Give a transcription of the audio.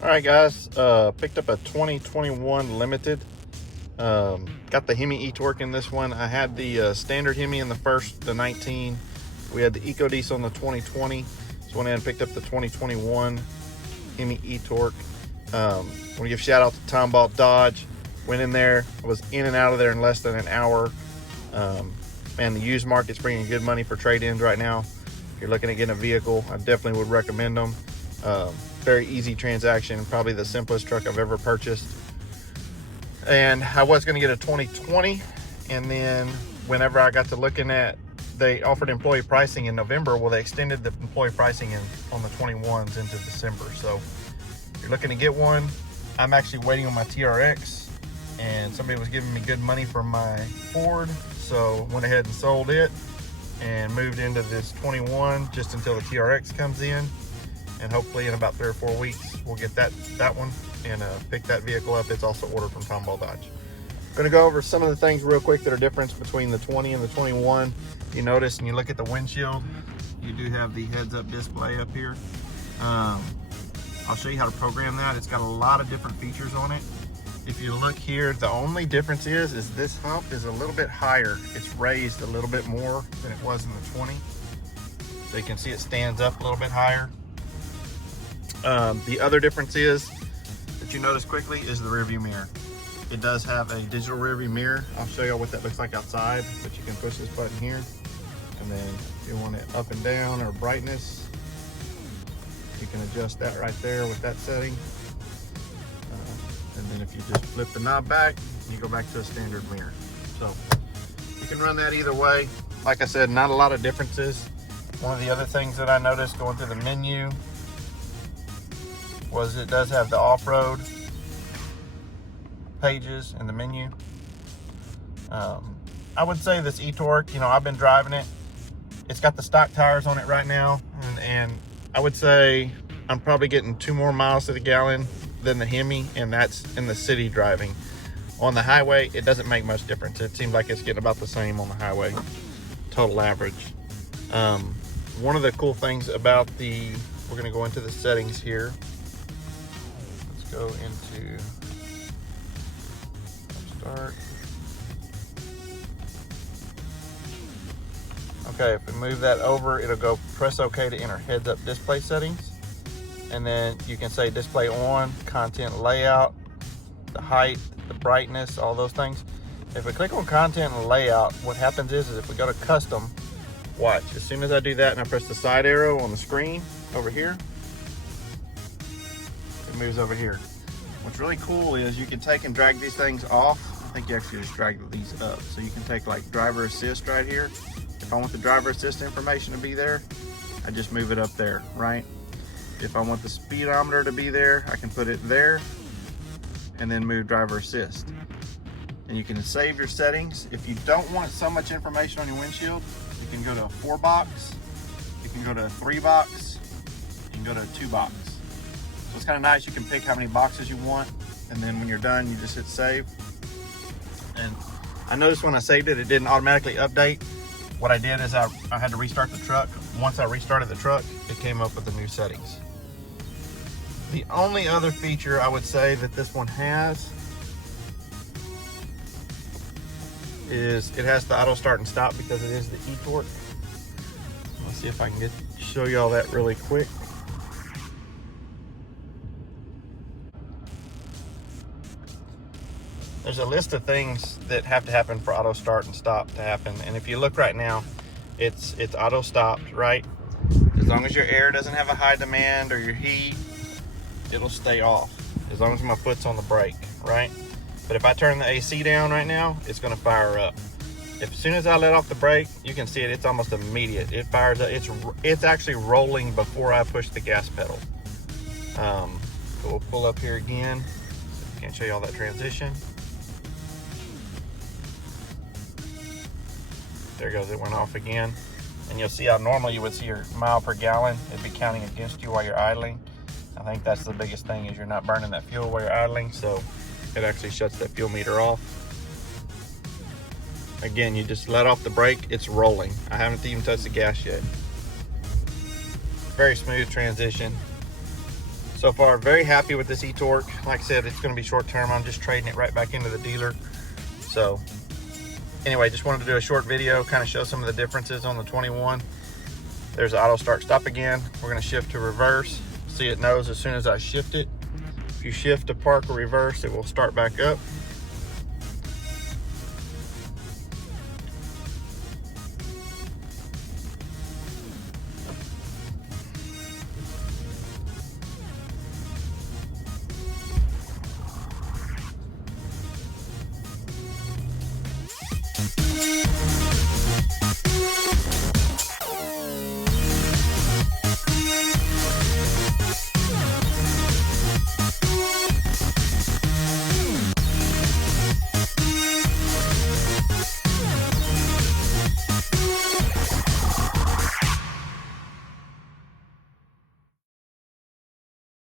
All right, guys, picked up a 2021 Limited. Got the Hemi e-torque in this one. I had the standard Hemi in the 19. We had the EcoDiesel in the 2020. So went ahead and picked up the 2021 Hemi e-torque. Want to give a shout out to Tomball Dodge. Went in there, was in and out of there in less than an hour. Man, the used market's bringing good money for trade-ins right now. If you're looking at getting a vehicle, I definitely would recommend them. Very easy transaction, probably the simplest truck I've ever purchased. And I was going to get a 2020, and then whenever I got to looking at, they offered employee pricing in November. Well, they extended the employee pricing on the 21s into December. So if you're looking to get one, I'm actually waiting on my TRX, and somebody was giving me good money for my Ford, so went ahead and sold it and moved into this 21 just until the TRX comes in. And hopefully in about 3 or 4 weeks, we'll get that one and pick that vehicle up. It's also ordered from Tomball Dodge. I'm gonna go over some of the things real quick that are different between the 20 and the 21. You notice and you look at the windshield, you do have the heads-up display up here. I'll show you how to program that. It's got a lot of different features on it. If you look here, the only difference is this hump is a little bit higher. It's raised a little bit more than it was in the 20. So you can see it stands up a little bit higher. The other difference is that you notice quickly is the rear view mirror. It does have a digital rear view mirror. I'll show you what that looks like outside, but you can push this button here, and then if you want it up and down or brightness, you can adjust that right there with that setting. And then if you just flip the knob back, you go back to a standard mirror. So you can run that either way. Like I said, not a lot of differences. One of the other things that I noticed going through the menu was it does have the off-road pages in the menu. I would say this e-torque, I've been driving it. It's got the stock tires on it right now, and I would say I'm probably getting 2 more miles to the gallon than the Hemi, and that's in the city driving. On the highway, it doesn't make much difference. It seems like it's getting about the same on the highway, total average. One of the cool things about we're gonna go into the settings here. Go into start. Okay, if we move that over, it'll go press OK to enter heads-up display settings. And then you can say display on, content layout, the height, the brightness, all those things. If we click on content and layout, what happens is if we go to custom, watch. As soon as I do that and I press the side arrow on the screen over here, it moves over here. What's really cool is you can take and drag these things off. I think you actually just drag these up. So you can take like driver assist right here. If I want the driver assist information to be there, I just move it up there, right? If I want the speedometer to be there, I can put it there and then move driver assist. And you can save your settings. If you don't want so much information on your windshield, you can go to a 4-box, you can go to a 3-box, you can go to a 2-box. So it's kind of nice. You can pick how many boxes you want, and then when you're done, you just hit save. And I noticed when I saved it, it didn't automatically update. What I did is I had to restart the truck. Once I restarted the truck, it came up with the new settings. The only other feature I would say that this one has is it has the auto start and stop because it is the e-torque. Let's see if I can show you all that really quick. There's a list of things that have to happen for auto start and stop to happen. And if you look right now, it's auto stopped, right? As long as your air doesn't have a high demand or your heat, it'll stay off. As long as my foot's on the brake, right? But if I turn the AC down right now, it's gonna fire up. As soon as I let off the brake, you can see it, it's almost immediate. It fires up, it's actually rolling before I push the gas pedal. So we'll pull up here again. Can't show you all that transition. There goes, it went off again. And you'll see how normally you would see your mile per gallon. It'd be counting against you while you're idling. I think that's the biggest thing is you're not burning that fuel while you're idling, so it actually shuts that fuel meter off. Again, you just let off the brake, it's rolling. I haven't even touched the gas yet. Very smooth transition. So far, very happy with this e-torque. Like I said, it's going to be short term. I'm just trading it right back into the dealer. So anyway, just wanted to do a short video, kind of show some of the differences on the 21. There's the auto start stop again. We're going to shift to reverse. See, it knows as soon as I shift it. If you shift to park or reverse, it will start back up.